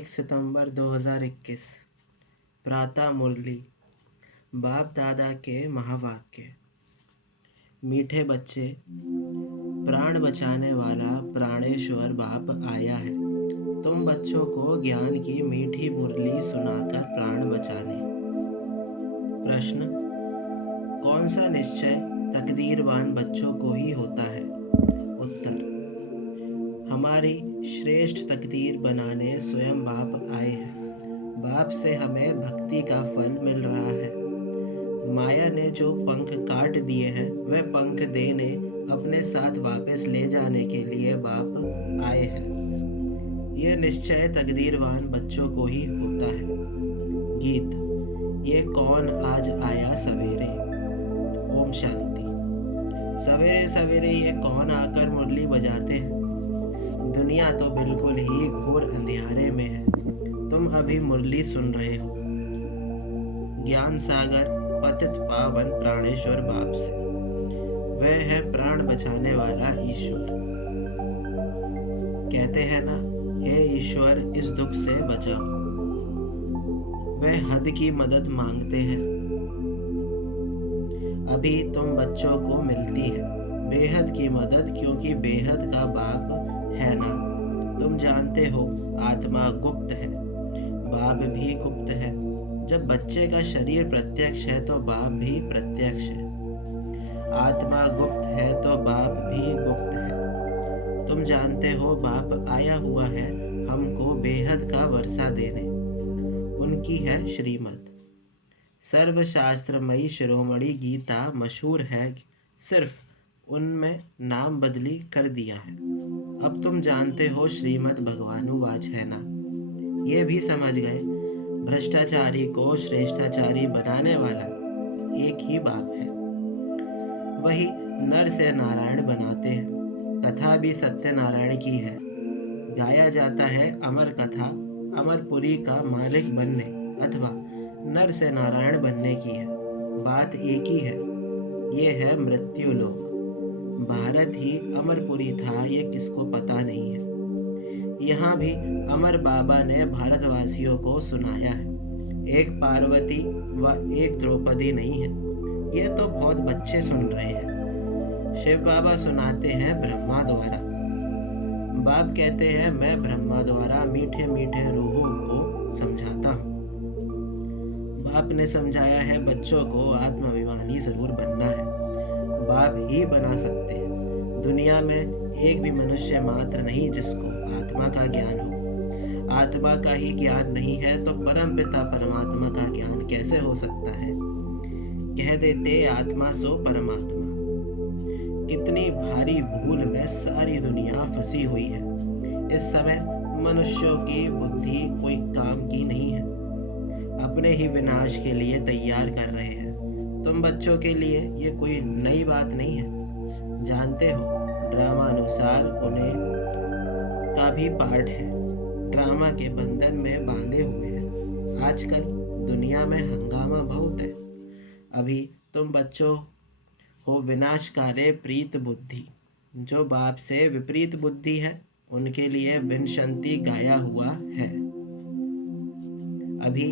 1 सितंबर 2021। प्रातः मुरली। बाप दादा के महावाक्य। मीठे बच्चे, प्राण बचाने वाला प्राणेश्वर बाप आया है तुम बच्चों को ज्ञान की मीठी मुरली सुनाकर प्राण बचाने। प्रश्न: कौन सा निश्चय तकदीरवान बच्चों को ही होता है? उत्तर: हमारी श्रेष्ठ तकदीर बनाने स्वयं बाप आए हैं। बाप से हमें भक्ति का फल मिल रहा है। माया ने जो पंख काट दिए हैं वह पंख देने अपने साथ वापस ले जाने के लिए बाप आए हैं। यह निश्चय तकदीरवान बच्चों को ही होता है। गीत। ये कौन आज आया सवेरे। ओम शांति। सवेरे सवेरे ये कौन आकर मुरली बजाते हैं? दुनिया तो बिल्कुल ही घोर अंधियारे में है, तुम अभी मुरली सुन रहे हो। ज्ञान सागर पतित पावन प्राणेश्वर बाप से। वह है प्राण बचाने वाला ईश्वर। कहते हैं ना, हे ईश्वर इस दुख से बचाओ। वह हद की मदद मांगते हैं। अभी तुम बच्चों को मिलती है बेहद की मदद, क्योंकि बेहद का बाप है ना। तुम जानते हो आत्मा गुप्त है, बाप भी गुप्त है। जब बच्चे का शरीर प्रत्यक्ष है तो बाप भी प्रत्यक्ष है। आत्मा गुप्त है तो बाप भी गुप्त है। तुम जानते हो बाप आया हुआ है हमको बेहद का वर्षा देने। उनकी है श्रीमत। सर्वशास्त्रमयी शिरोमणि गीता मशहूर है, सिर्फ उनमें नाम बदली कर दिया है। अब तुम जानते हो श्रीमद् भगवानुवाच है ना। ये भी समझ गए भ्रष्टाचारी को श्रेष्ठाचारी बनाने वाला एक ही बाप है। वही नर से नारायण बनाते हैं। कथा भी सत्यनारायण की है। गाया जाता है अमर कथा अमरपुरी का मालिक बनने अथवा नर से नारायण बनने की है। बात एक ही है, ये है मृत्यु लोक। भारत ही अमरपुरी था, ये किसको पता नहीं है। यहाँ भी अमर बाबा ने भारतवासियों को सुनाया है। एक पार्वती व एक द्रौपदी नहीं है, ये तो बहुत बच्चे सुन रहे हैं। शिव बाबा सुनाते हैं ब्रह्मा द्वारा। बाप कहते हैं मैं ब्रह्मा द्वारा मीठे मीठे रूहों को समझाता हूँ। बाप ने समझाया है बच्चों को आत्माभिमानी जरूर बनना है। बाप ही बना सकते हैं। दुनिया में एक भी मनुष्य मात्र नहीं जिसको आत्मा का ज्ञान हो। आत्मा का ही ज्ञान नहीं है तो परम पिता परमात्मा का ज्ञान कैसे हो सकता है? कह देते आत्मा सो परमात्मा। कितनी भारी भूल में सारी दुनिया फंसी हुई है। इस समय मनुष्यों की बुद्धि कोई काम की नहीं है, अपने ही विनाश के लिए तैयार कर रहे हैं। तुम बच्चों के लिए ये कोई नई बात नहीं है। जानते हो ड्रामा अनुसार उन्हें का भी पार्ट है। ड्रामा के बंधन में बांधे हुए हैं। आजकल दुनिया में हंगामा बहुत है। अभी तुम बच्चों हो विनाशकारी प्रीत बुद्धि। जो बाप से विपरीत बुद्धि है उनके लिए विनशंति गाया हुआ है। अभी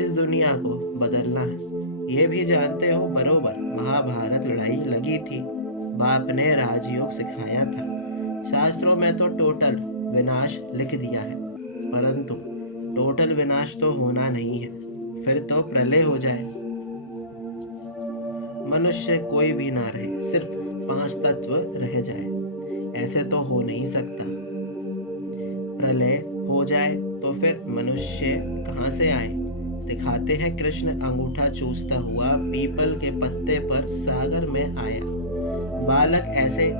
इस दुनिया को बदलना है। ये भी जानते हो बरोबर महाभारत लड़ाई लगी थी। बाप ने राजयोग सिखाया था। शास्त्रों में तो टोटल विनाश लिख दिया है, परंतु टोटल विनाश तो होना नहीं है, फिर तो प्रलय हो जाए। मनुष्य कोई भी ना रहे, सिर्फ 5 तत्व रह जाए, ऐसे तो हो नहीं सकता। प्रलय हो जाए तो फिर मनुष्य कहाँ से आए? दिखाते हैं कृष्ण अंगूठा चूसता हुआ पीपल के पत्ते पर सागर में आया। बालक ऐसे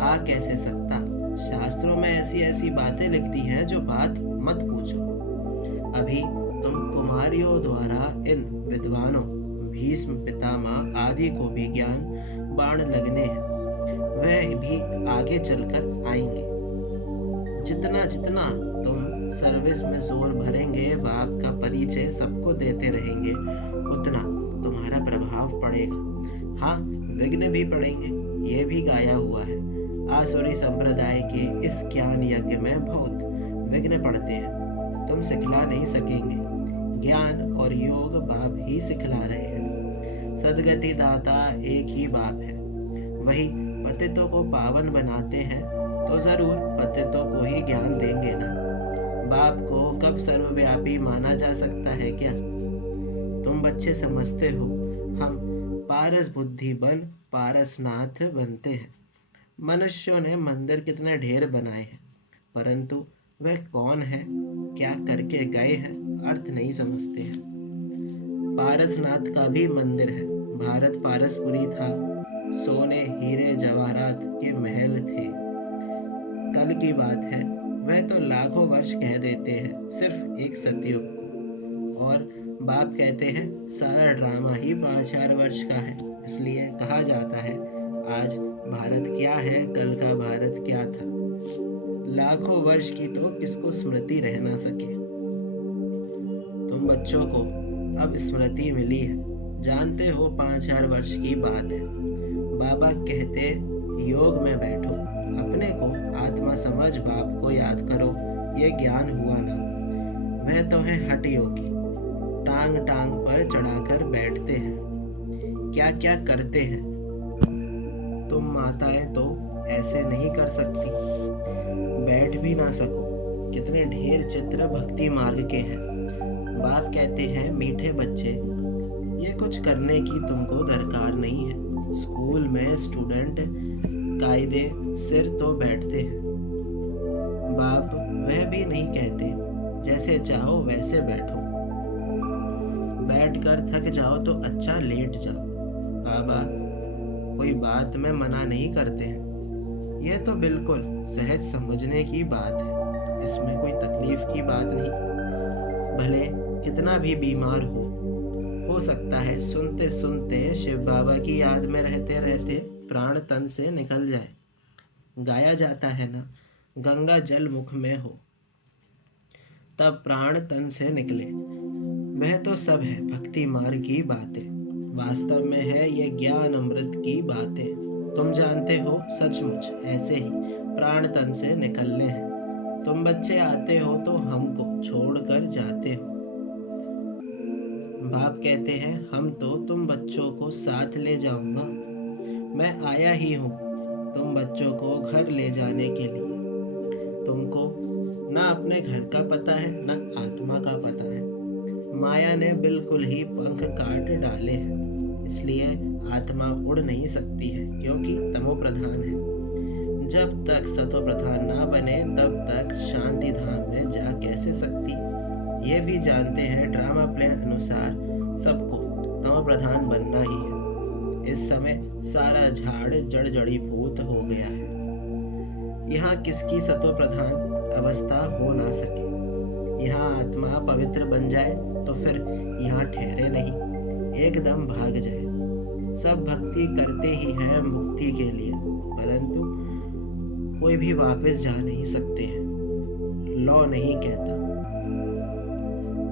आ कैसे सकता? शास्त्रों में ऐसी ऐसी बातें लिखती हैं जो बात मत पूछो। अभी तुम कुमारियों द्वारा इन विद्वानों भीष्म पितामह आदि को भी ज्ञान बाण लगने हैं। वह भी आगे चलकर आएंगे। जितना जितना तुम सर्विस में जोर भरेंगे, बाप का परिचय सबको देते रहेंगे, उतना तुम्हारा प्रभाव पड़ेगा। हाँ, विघ्न भी पड़ेंगे, ये भी गाया हुआ है। आसुरी संप्रदाय के इस ज्ञान यज्ञ में बहुत विघ्न पड़ते हैं। तुम सिखला नहीं सकेंगे। ज्ञान और योग बाप ही सिखला रहे हैं। सद्गति दाता एक ही बाप है। वही पतितों को पावन बनाते हैं तो जरूर पतितों को ही ज्ञान देंगे ना। बाप को कब सर्वव्यापी माना जा सकता है क्या? तुम बच्चे समझते हो हम पारस बुद्धि बन पारसनाथ बनते हैं। मनुष्यों ने मंदिर कितने ढेर बनाए हैं, परंतु वह कौन है, क्या करके गए हैं, अर्थ नहीं समझते हैं। पारसनाथ का भी मंदिर है। भारत पारसपुरी था। सोने हीरे जवाहरात के महल थे। कल की बात है। वह तो लाखों वर्ष कह देते हैं सिर्फ एक सतयुग को, और बाप कहते हैं सारा ड्रामा ही 5,000 वर्ष का है। इसलिए कहा जाता है आज भारत क्या है, कल का भारत क्या था। लाखों वर्ष की तो किसको स्मृति रह ना सके। तुम बच्चों को अब स्मृति मिली है, जानते हो 5,000 वर्ष की बात है। बाबा कहते योग में बैठो, अपने को आत्मा समझ बाप को याद करो। ये ज्ञान हुआ ना। वह तो है हठ योगी, टांग टांग पर चढ़ाकर बैठते हैं, क्या क्या करते हैं। तुम माताएं तो ऐसे नहीं कर सकती, बैठ भी ना सको। कितने ढेर चित्र भक्ति मार्ग के हैं। बाप कहते हैं मीठे बच्चे, ये कुछ करने की तुमको दरकार नहीं है। स्कूल में स्टूडेंट कायदे सिर तो बैठते हैं। बाप वह भी नहीं कहते जैसे चाहो वैसे बैठो, बैठकर थक जाओ तो अच्छा लेट जाओ। बाबा कोई बात में मना नहीं करते हैं। यह तो बिल्कुल सहज समझने की बात है, इसमें कोई तकलीफ की बात नहीं। भले कितना भी बीमार हो सकता है सुनते सुनते शिव बाबा की याद में रहते रहते प्राण तन से निकल जाए। गाया जाता है ना, गंगा जल मुख में हो तब प्राण तन से निकले। वह तो सब है भक्ति मार्ग की बातें, वास्तव में है ये ज्ञान अमृत की बातें। तुम जानते हो सचमुच ऐसे ही प्राण तन से निकलने हैं। तुम बच्चे आते हो तो हमको छोड़कर जाते हो। बाप कहते हैं हम तो तुम बच्चों को साथ ले जाऊंगा। मैं आया ही हूँ तुम बच्चों को घर ले जाने के लिए। तुमको ना अपने घर का पता है ना आत्मा का पता है। माया ने बिल्कुल ही पंख काट डाले हैं, इसलिए आत्मा उड़ नहीं सकती है क्योंकि तमो प्रधान है। जब तक सतो प्रधान ना बने तब तक शांति धाम में जा कैसे सकती। ये भी जानते हैं ड्रामा प्ले अनुसार सबको तमो प्रधान बनना ही है। इस समय सारा झाड़ जड़ जड़ीभूत हो गया है। यहाँ किसकी सतो प्रधान अवस्था हो ना सके। यहाँ आत्मा पवित्र बन जाए तो फिर यहाँ ठहरे नहीं, एकदम भाग जाए। सब भक्ति करते ही है मुक्ति के लिए, परंतु कोई भी वापस जा नहीं सकते हैं। लॉ नहीं कहता।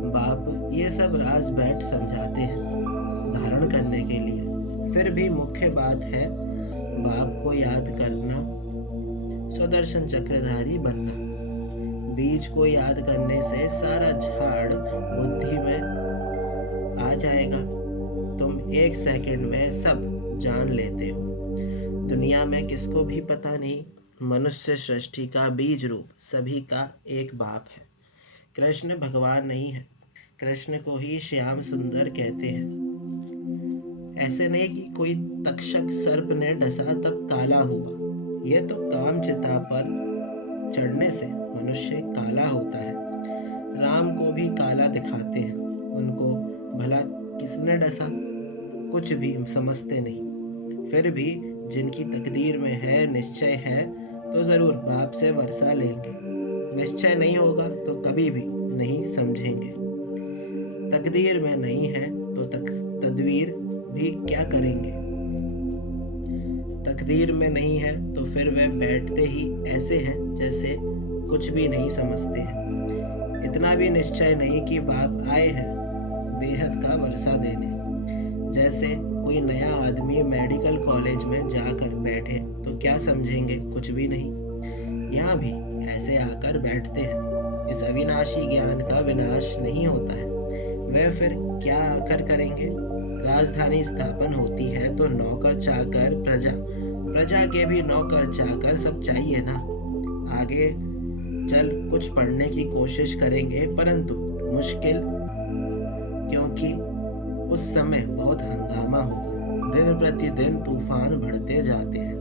बाप ये सब राज बैठ समझाते हैं धारण करने के लिए। फिर भी मुख्य बात है बाप को याद करना, सुदर्शन चक्रधारी बनना। बीज को याद करने से सारा झाड़ बुद्धि में आ जाएगा। तुम 1 सेकंड में सब जान लेते हो। दुनिया में किसको भी पता नहीं, मनुष्य सृष्टि का बीज रूप सभी का एक बाप है। कृष्ण भगवान नहीं है, कृष्ण को ही श्याम सुंदर कहते हैं। ऐसे नहीं कि कोई तक्षक सर्प ने डसा तब काला हुआ। यह तो काम चिता पर चढ़ने से मनुष्य काला होता है। राम को भी काला दिखाते हैं, उनको भला किसने डसा कुछ भी समझते नहीं। फिर भी जिनकी तकदीर में है, निश्चय है, तो जरूर बाप से वर्षा लेंगे। निश्चय नहीं होगा तो कभी भी नहीं समझेंगे। तकदीर में नहीं है तो तदवीर भी क्या करेंगे। तकदीर में नहीं है तो फिर वे बैठते ही ऐसे हैं जैसे कुछ भी नहीं समझते हैं। इतना भी निश्चय नहीं कि बाप आए हैं बेहद का वर्षा देने। जैसे कोई नया आदमी मेडिकल कॉलेज में जाकर बैठे तो क्या समझेंगे, कुछ भी नहीं। यहाँ भी ऐसे आकर बैठते हैं। इस अविनाशी ज्ञान का विनाश नहीं होता है, वे फिर क्या आकर करेंगे? राजधानी स्थापन होती है तो नौकर चाकर प्रजा, प्रजा के भी नौकर चाकर सब चाहिए ना। आगे चल कुछ पढ़ने की कोशिश करेंगे, परंतु मुश्किल, क्योंकि उस समय बहुत हंगामा होगा। दिन प्रतिदिन तूफान बढ़ते जाते हैं।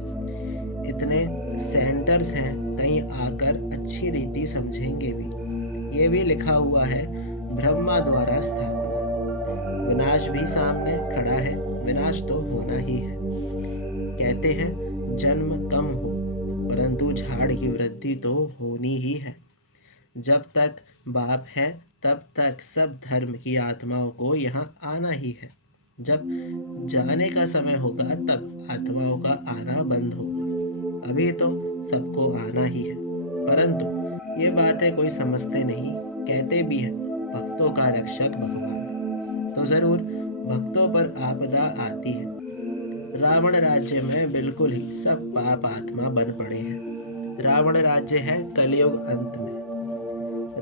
इतने सेंटर्स हैं, कहीं आकर अच्छी रीति समझेंगे भी। ये भी लिखा हुआ है, ब्रह्मा द्वारा स्थापना। विनाश भी सामने खड़ा है, विनाश तो होना ही है। कहते हैं जन्म कम हो, परंतु झाड़ की वृद्धि तो होनी ही है। जब तक बाप है तब तक सब धर्म की आत्माओं को यहाँ आना ही है। जब जाने का समय होगा तब आत्माओं का आना बंद होगा। अभी तो सबको आना ही है, परंतु ये बातें कोई समझते नहीं। कहते भी हैं भक्तों का रक्षक भगवान, तो जरूर भक्तों पर आपदा आती है। रावण राज्य में बिल्कुल ही सब पाप आत्मा बन पड़े हैं। रावण राज्य है कलयुग अंत में,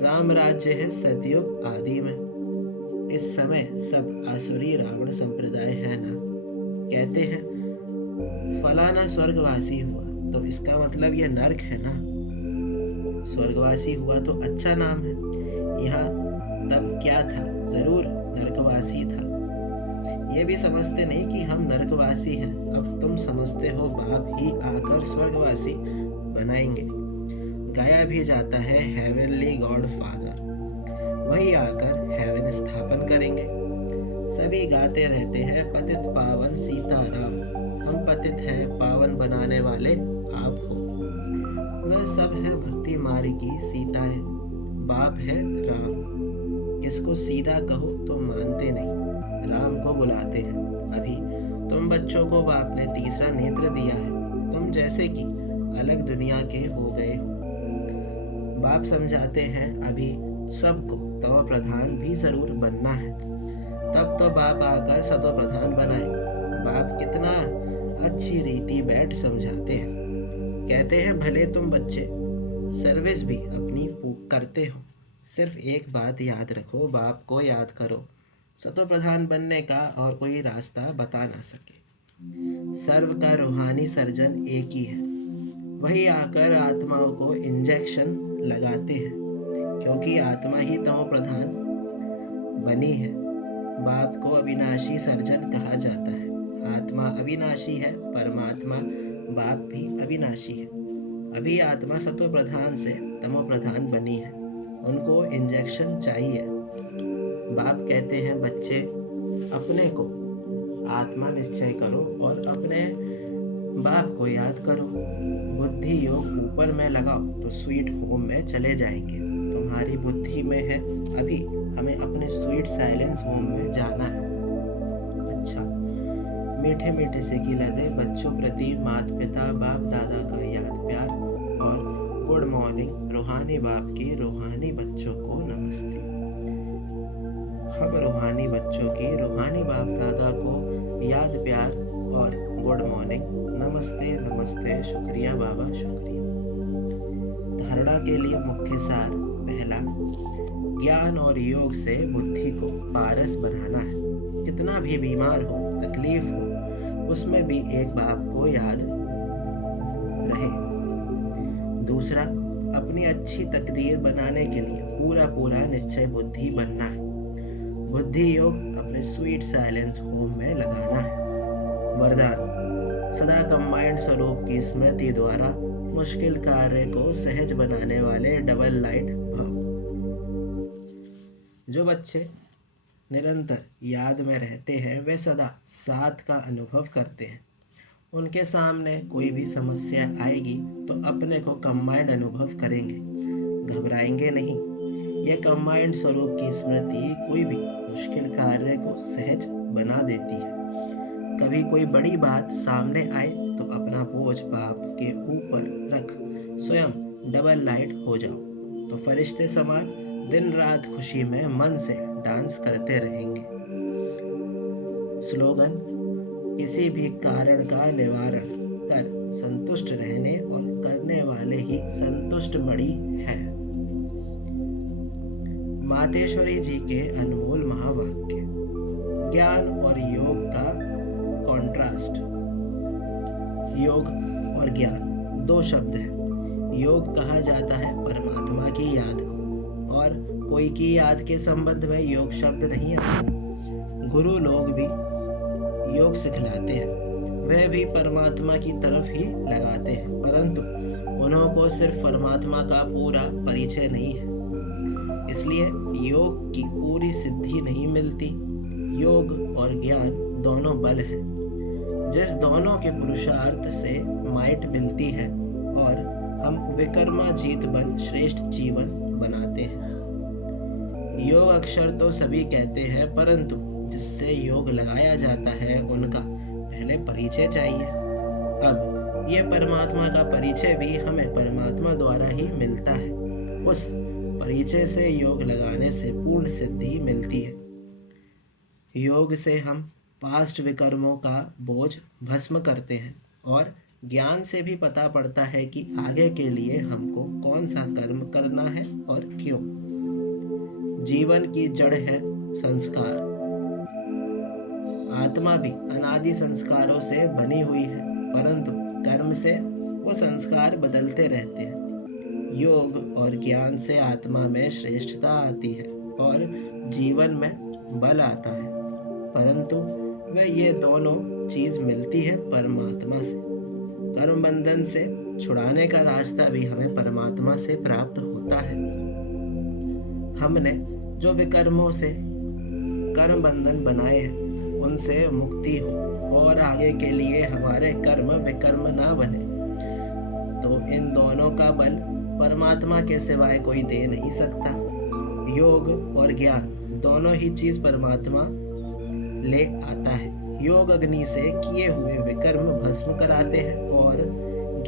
राम राज्य है सतयुग आदि में। इस समय सब आसुरी रावण संप्रदाय है ना। कहते हैं फलाना स्वर्गवासी हुआ, तो इसका मतलब यह नर्क है ना। स्वर्गवासी हुआ तो अच्छा नाम है। यहाँ तब क्या था, जरूर नर्कवासी था। ये भी समझते नहीं कि हम नर्कवासी हैं। अब तुम समझते हो बाप ही आकर स्वर्गवासी बनाएंगे। गाया भी जाता है हेवनली गॉड फादर, वही आकर हेवन स्थापन करेंगे। सभी गाते रहते हैं पतित पावन सीताराम, हम पतित हैं, पावन बनाने वाले आप हो। वह सब है भक्ति मार्ग की सीताएं, बाप है राम। इसको सीधा कहो तो मानते नहीं, राम को बुलाते हैं। अभी तुम बच्चों को बाप ने तीसरा नेत्र दिया है, तुम जैसे कि अलग दुनिया के हो गए हो। बाप समझाते हैं अभी सबको तव प्रधान भी जरूर बनना है, तब तो बाप आकर सतो प्रधान बनाए। बाप कितना अच्छी रीति बैठ समझाते हैं। कहते हैं भले तुम बच्चे सर्विस भी अपनी करते हो, सिर्फ एक बात याद रखो, बाप को याद करो। सतो प्रधान बनने का और कोई रास्ता बता ना सके। सर्व का रूहानी सर्जन एक ही है, वही आकर आत्माओं को इंजेक्शन लगाते हैं, क्योंकि आत्मा ही तमो प्रधान बनी है। बाप को अविनाशी सर्जन कहा जाता है। आत्मा अविनाशी है, परमात्मा बाप भी अविनाशी है। अभी आत्मा सतो प्रधान से तमो प्रधान बनी है, उनको इंजेक्शन चाहिए। बाप कहते हैं बच्चे अपने को आत्मा निश्चय करो और अपने बाप को याद करो। बुद्धि योग ऊपर में लगाओ तो स्वीट होम में चले जाएंगे। तुम्हारी बुद्धि में है, अभी हमें अपने स्वीट साइलेंस होम में जाना है। अच्छा, मीठे मीठे से गिले बच्चों प्रति माता पिता बाप दादा का याद प्यार और गुड मॉर्निंग रूहानी बाप की रूहानी बच्चों को नमस्ते। हम रूहानी बच्चों की रूहानी बाप दादा को याद प्यार और गुड मॉर्निंग, नमस्ते नमस्ते, शुक्रिया बाबा शुक्रिया। धारणा के लिए मुख्य सार पहला, ज्ञान और योग से बुद्धि को पारस बनाना है। कितना भी बीमार हो, तकलीफ हो, उसमें भी एक बाप को याद रहे। दूसरा, अपनी अच्छी तकदीर बनाने के लिए पूरा पूरा निश्चय बुद्धि बनना है। बुद्धि योग अपने स्वीट साइलेंस होम में लगाना है। वरदान, सदा कंबाइंड स्वरूप की स्मृति द्वारा मुश्किल कार्य को सहज बनाने वाले डबल लाइट भाव। जो बच्चे निरंतर याद में रहते हैं वे सदा साथ का अनुभव करते हैं। उनके सामने कोई भी समस्या आएगी तो अपने को कंबाइंड अनुभव करेंगे, घबराएंगे नहीं। यह कंबाइंड स्वरूप की स्मृति कोई भी मुश्किल कार्य को सहज बना देती है। कभी कोई बड़ी बात सामने आए तो अपना बोझ बाप के ऊपर रख स्वयं डबल लाइट हो जाओ, तो फरिश्ते समान दिन रात खुशी में मन से डांस करते रहेंगे। स्लोगन, किसी भी कारण का निवारण कर संतुष्ट रहने और करने वाले ही संतुष्ट बड़ी है। मातेश्वरी जी के अनमोल महावाक्य। ज्ञान और योग का कॉन्ट्रास्ट। योग और ज्ञान दो शब्द हैं। योग कहा जाता है परमात्मा की याद को, और कोई की याद के संबंध में योग शब्द नहीं आता। गुरु लोग भी योग सिखलाते हैं, वह भी परमात्मा की तरफ ही लगाते हैं, परंतु उन्हों को सिर्फ परमात्मा का पूरा परिचय नहीं है, इसलिए योग की पूरी सिद्धि नहीं मिलती। योग और ज्ञान दोनों बल हैं, जिस दोनों के पुरुषार्थ से माइट मिलती है और हम विकर्माजीत बन श्रेष्ठ जीवन बनाते हैं। योग अक्षर तो सभी कहते हैं, परंतु जिससे योग लगाया जाता है उनका पहले परिचय चाहिए। अब ये परमात्मा का परिचय भी हमें परमात्मा द्वारा ही मिलता है। उस परिचय से योग लगाने से पूर्ण सिद्धि मिलती है। योग से हम पास्ट विकर्मों का बोझ भस्म करते हैं, और ज्ञान से भी पता पड़ता है कि आगे के लिए हमको कौन सा कर्म करना है और क्यों। जीवन की जड़ है संस्कार। आत्मा भी अनादि संस्कारों से बनी हुई है, परंतु कर्म से वो संस्कार बदलते रहते हैं। योग और ज्ञान से आत्मा में श्रेष्ठता आती है और जीवन में बल आता है, परंतु वह ये दोनों चीज मिलती है परमात्मा से। कर्म बंधन से छुड़ाने का रास्ता भी हमें परमात्मा से प्राप्त होता है। हमने जो विकर्मों से कर्म बंधन बनाए हैं उनसे मुक्ति हो और आगे के लिए हमारे कर्म विकर्म ना बने, तो इन दोनों का बल परमात्मा के सिवाय कोई दे नहीं सकता। योग और ज्ञान दोनों ही चीज परमात्मा ले आता है। योग अग्नि से किए हुए विकर्म भस्म कराते हैं और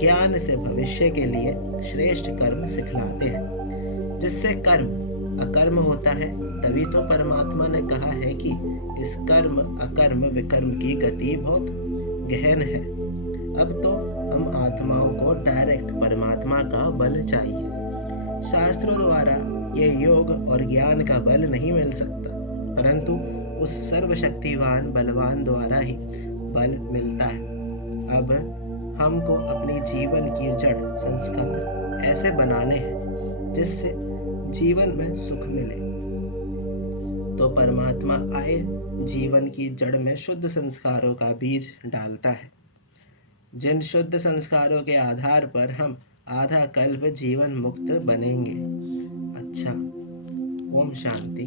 ज्ञान से भविष्य के लिए श्रेष्ठ कर्म सिखलाते हैं, जिससे कर्म अकर्म होता है। तभी तो परमात्मा ने कहा है कि इस कर्म अकर्म विकर्म की गति बहुत गहन है। अब तो हम आत्माओं को डायरेक्ट परमात्मा का बल चाहिए। शास्त्रों द्वारा ये योग और ज्ञान का बल नहीं मिल सकता, परंतु उस सर्वशक्तिवान बलवान द्वारा ही बल मिलता है। अब हमको अपनी जीवन की जड़ संस्कार ऐसे बनाने हैं जिससे जीवन में सुख मिले। तो परमात्मा आए जीवन की जड़ में शुद्ध संस्कारों का बीज डालता है, जिन शुद्ध संस्कारों के आधार पर हम आधा कल्प जीवन मुक्त बनेंगे। अच्छा, ओम शांति।